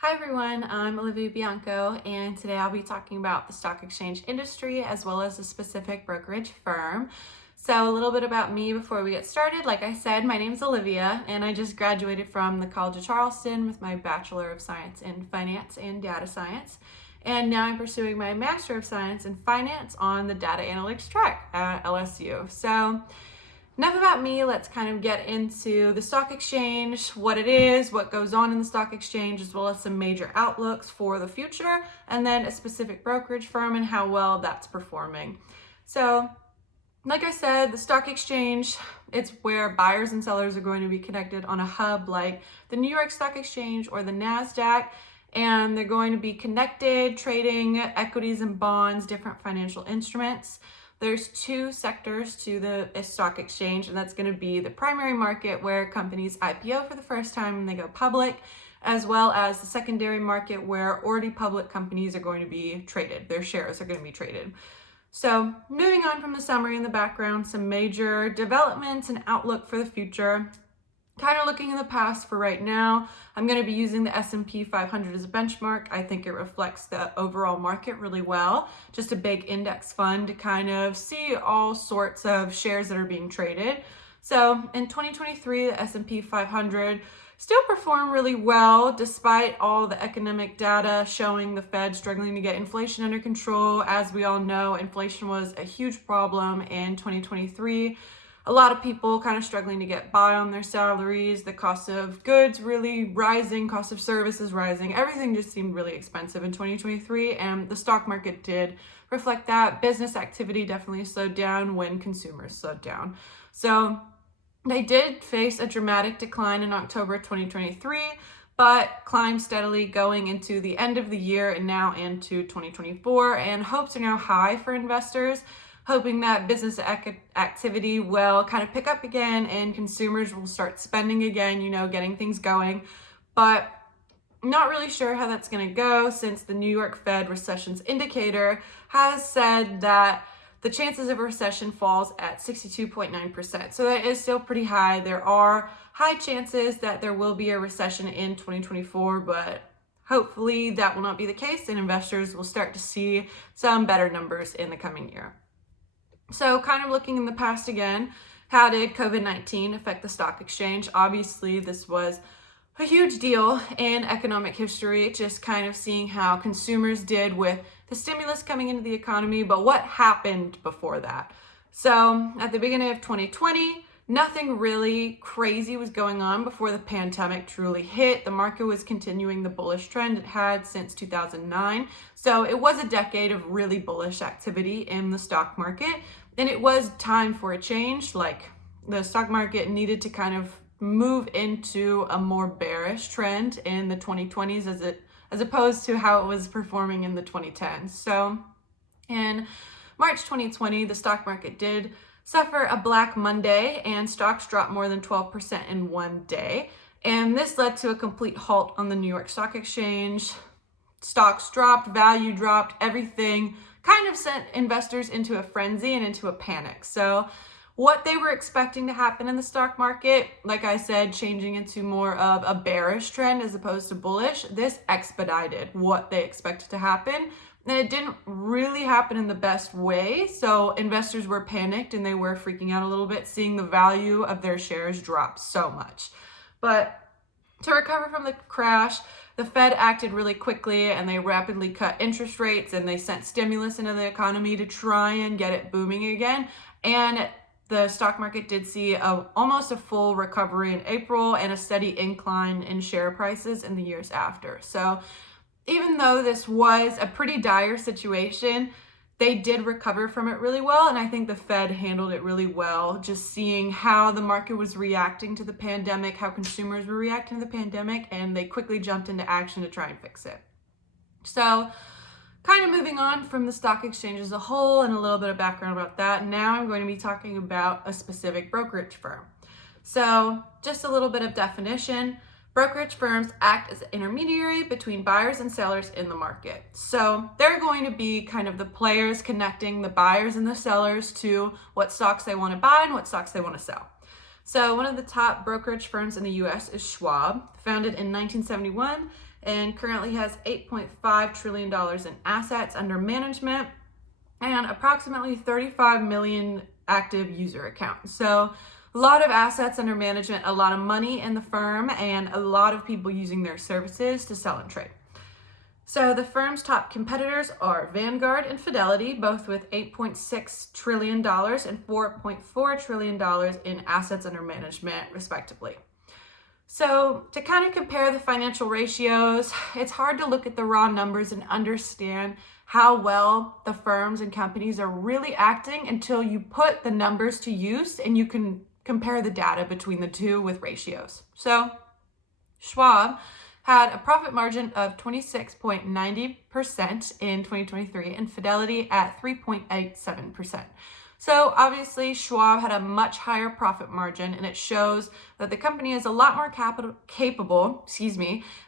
Hi everyone, I'm Olivia Bianco, and today I'll be talking about the stock exchange industry as well as a specific brokerage firm. So a little bit about me before we get started. Like I said, my name's Olivia, and I just graduated from the College of Charleston with my Bachelor of Science in Finance and Data Science. And now I'm pursuing my Master of Science in Finance on the Data Analytics track at LSU. So enough about me, let's kind of get into the stock exchange, what it is, what goes on in the stock exchange, as well as some major outlooks for the future, and then a specific brokerage firm and how well that's performing. So, like I said, the stock exchange, it's where buyers and sellers are going to be connected on a hub like the New York Stock Exchange or the NASDAQ, and they're going to be connected, trading equities and bonds, different financial instruments. There's two sectors to the stock exchange, and that's going to be the primary market where companies IPO for the first time and they go public, as well as the secondary market where already public companies are going to be traded. Their shares are going to be traded. So moving on from the summary in the background, some major developments and outlook for the future. Kind of looking in the past for right now, I'm going to be using the S&P 500 as a benchmark. I think it reflects the overall market really well. Just a big index fund to kind of see all sorts of shares that are being traded. So in 2023, the S&P 500 still performed really well despite all the economic data showing the Fed struggling to get inflation under control. As we all know, inflation was a huge problem in 2023. A lot of people kind of struggling to get by on their salaries, the cost of goods really rising, cost of services rising, everything just seemed really expensive in 2023, and the stock market did reflect that. Business activity definitely slowed down when consumers slowed down. So they did face a dramatic decline in October 2023, but climbed steadily going into the end of the year and now into 2024, and hopes are now high for investors, hoping that business activity will kind of pick up again and consumers will start spending again, getting things going. But not really sure how that's going to go, since the New York Fed recessions indicator has said that the chances of a recession falls at 62.9%. So that is still pretty high. There are high chances that there will be a recession in 2024, but hopefully that will not be the case and investors will start to see some better numbers in the coming year. So kind of looking in the past again, how did COVID-19 affect the stock exchange? Obviously, this was a huge deal in economic history, just kind of seeing how consumers did with the stimulus coming into the economy, but what happened before that? So at the beginning of 2020, nothing really crazy was going on before the pandemic truly hit. The market was continuing the bullish trend it had since 2009. So it was a decade of really bullish activity in the stock market. And it was time for a change. Like, the stock market needed to kind of move into a more bearish trend in the 2020s as opposed to how it was performing in the 2010s. So in March 2020, the stock market did suffer a Black Monday and stocks dropped more than 12% in one day. And this led to a complete halt on the New York Stock Exchange. Stocks dropped, value dropped, everything kind of sent investors into a frenzy and into a panic. So what they were expecting to happen in the stock market, like I said, changing into more of a bearish trend as opposed to bullish, this expedited what they expected to happen. And it didn't really happen in the best way. So investors were panicked and they were freaking out a little bit, seeing the value of their shares drop so much. But to recover from the crash, the Fed acted really quickly and they rapidly cut interest rates and they sent stimulus into the economy to try and get it booming again. And the stock market did see almost a full recovery in April and a steady incline in share prices in the years after. So even though this was a pretty dire situation, they did recover from it really well. And I think the Fed handled it really well, just seeing how the market was reacting to the pandemic, how consumers were reacting to the pandemic, and they quickly jumped into action to try and fix it. So kind of moving on from the stock exchange as a whole and a little bit of background about that, now I'm going to be talking about a specific brokerage firm. So just a little bit of definition. Brokerage firms act as an intermediary between buyers and sellers in the market. So they're going to be kind of the players connecting the buyers and the sellers to what stocks they want to buy and what stocks they want to sell. So one of the top brokerage firms in the US is Schwab, founded in 1971 and currently has $8.5 trillion in assets under management and approximately 35 million active user accounts. So a lot of assets under management, a lot of money in the firm, and a lot of people using their services to sell and trade. So the firm's top competitors are Vanguard and Fidelity, both with $8.6 trillion and $4.4 trillion in assets under management, respectively. So to kind of compare the financial ratios, it's hard to look at the raw numbers and understand how well the firms and companies are really acting until you put the numbers to use and you can compare the data between the two with ratios. So Schwab had a profit margin of 26.90% in 2023 and Fidelity at 3.87%. So obviously Schwab had a much higher profit margin, and it shows that the company is a lot more capable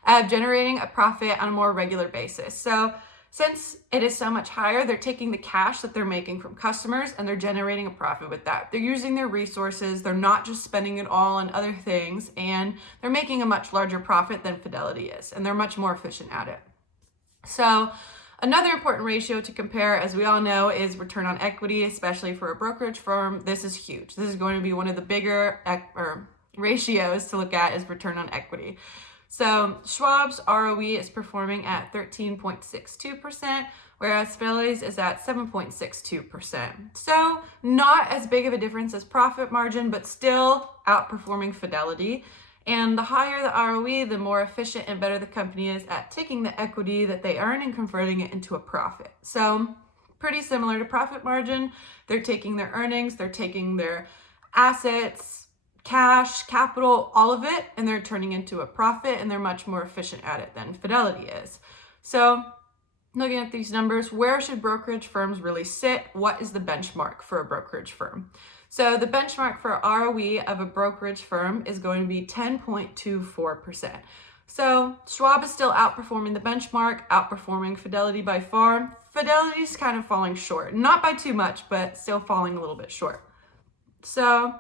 of generating a profit on a more regular basis. So since it is so much higher, they're taking the cash that they're making from customers and they're generating a profit with that. They're using their resources. They're not just spending it all on other things, and they're making a much larger profit than Fidelity is, and they're much more efficient at it. So another important ratio to compare, as we all know, is return on equity, especially for a brokerage firm. This is huge. This is going to be one of the bigger ratios to look at, is return on equity. So Schwab's ROE is performing at 13.62%, whereas Fidelity's is at 7.62%. So not as big of a difference as profit margin, but still outperforming Fidelity. And the higher the ROE, the more efficient and better the company is at taking the equity that they earn and converting it into a profit. So pretty similar to profit margin. They're taking their earnings, they're taking their assets, cash, capital, all of it, and they're turning into a profit, and they're much more efficient at it than Fidelity is. So looking at these numbers, where should brokerage firms really sit? What is the benchmark for a brokerage firm? So the benchmark for ROE of a brokerage firm is going to be 10.24%. So Schwab is still outperforming the benchmark, outperforming Fidelity by far. Fidelity's kind of falling short, not by too much, but still falling a little bit short. So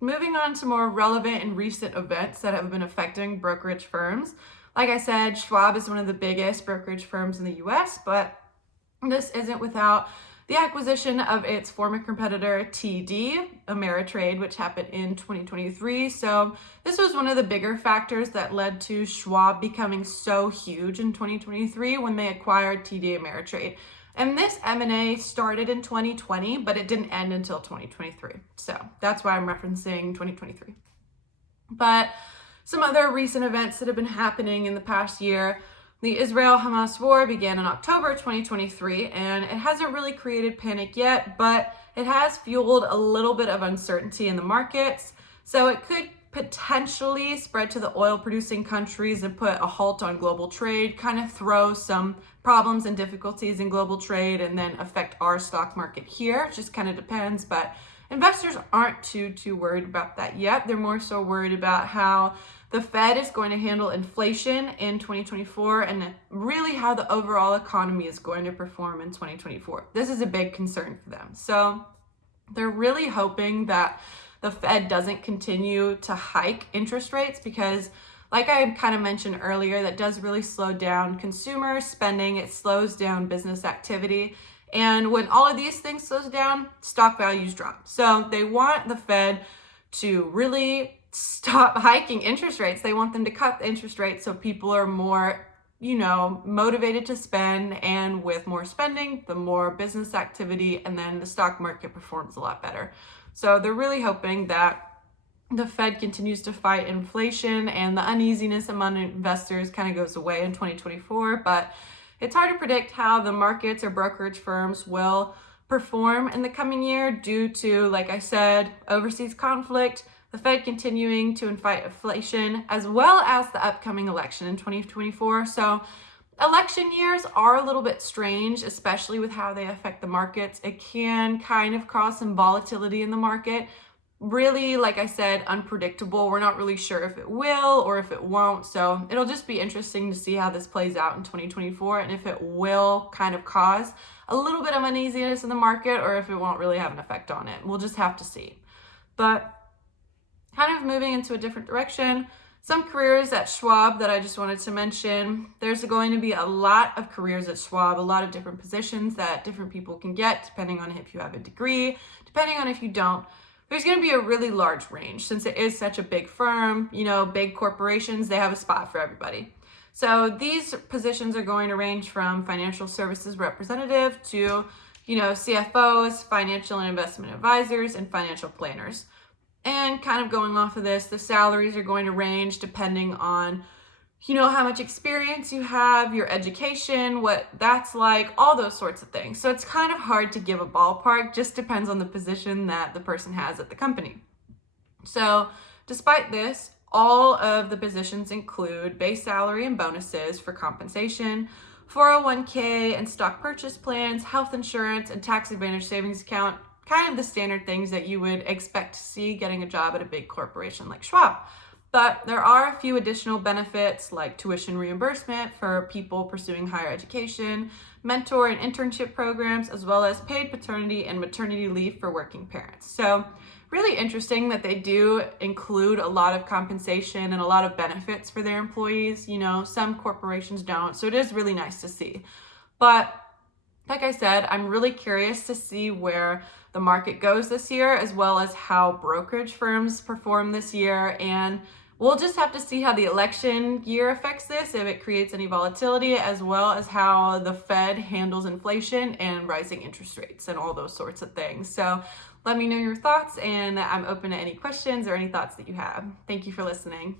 moving on to more relevant and recent events that have been affecting brokerage firms. Like I said, Schwab is one of the biggest brokerage firms in the US, but this isn't without the acquisition of its former competitor, TD Ameritrade, which happened in 2023. So this was one of the bigger factors that led to Schwab becoming so huge in 2023 when they acquired TD Ameritrade. And this M&A started in 2020, but it didn't end until 2023. So that's why I'm referencing 2023. But some other recent events that have been happening in the past year. The Israel-Hamas war began in October 2023, and it hasn't really created panic yet, but it has fueled a little bit of uncertainty in the markets. So it could potentially spread to the oil-producing countries and put a halt on global trade, kind of throw some problems and difficulties in global trade, and then affect our stock market here. It just kind of depends, but investors aren't too worried about that yet. They're more so worried about how the Fed is going to handle inflation in 2024 and really how the overall economy is going to perform in 2024. This is a big concern for them. So they're really hoping that the Fed doesn't continue to hike interest rates because, like I kind of mentioned earlier, that does really slow down consumer spending. It slows down business activity. And when all of these things slows down, stock values drop. So they want the Fed to really stop hiking interest rates. They want them to cut the interest rates so people are more, motivated to spend, and with more spending, the more business activity, and then the stock market performs a lot better. So they're really hoping that the Fed continues to fight inflation and the uneasiness among investors kind of goes away in 2024, but it's hard to predict how the markets or brokerage firms will perform in the coming year due to, like I said, overseas conflict, the Fed continuing to fight inflation, as well as the upcoming election in 2024. So election years are a little bit strange, especially with how they affect the markets. It can kind of cause some volatility in the market. Really, like I said, unpredictable. We're not really sure if it will or if it won't. So it'll just be interesting to see how this plays out in 2024 and if it will kind of cause a little bit of uneasiness in the market or if it won't really have an effect on it. We'll just have to see. But kind of moving into a different direction. Some careers at Schwab that I just wanted to mention. There's going to be a lot of careers at Schwab, a lot of different positions that different people can get depending on if you have a degree, depending on if you don't. There's going to be a really large range since it is such a big firm, big corporations, they have a spot for everybody. So these positions are going to range from financial services representative to, CFOs, financial and investment advisors, and financial planners. And kind of going off of this, the salaries are going to range depending on, how much experience you have, your education, what that's like, all those sorts of things. So it's kind of hard to give a ballpark, just depends on the position that the person has at the company. So despite this, all of the positions include base salary and bonuses for compensation, 401k and stock purchase plans, health insurance, and tax advantage savings account, kind of the standard things that you would expect to see getting a job at a big corporation like Schwab. But there are a few additional benefits like tuition reimbursement for people pursuing higher education, mentor and internship programs, as well as paid paternity and maternity leave for working parents. So really interesting that they do include a lot of compensation and a lot of benefits for their employees. Some corporations don't, so it is really nice to see. But like I said, I'm really curious to see where the market goes this year, as well as how brokerage firms perform this year. And we'll just have to see how the election year affects this, if it creates any volatility, as well as how the Fed handles inflation and rising interest rates and all those sorts of things. So let me know your thoughts, and I'm open to any questions or any thoughts that you have. Thank you for listening.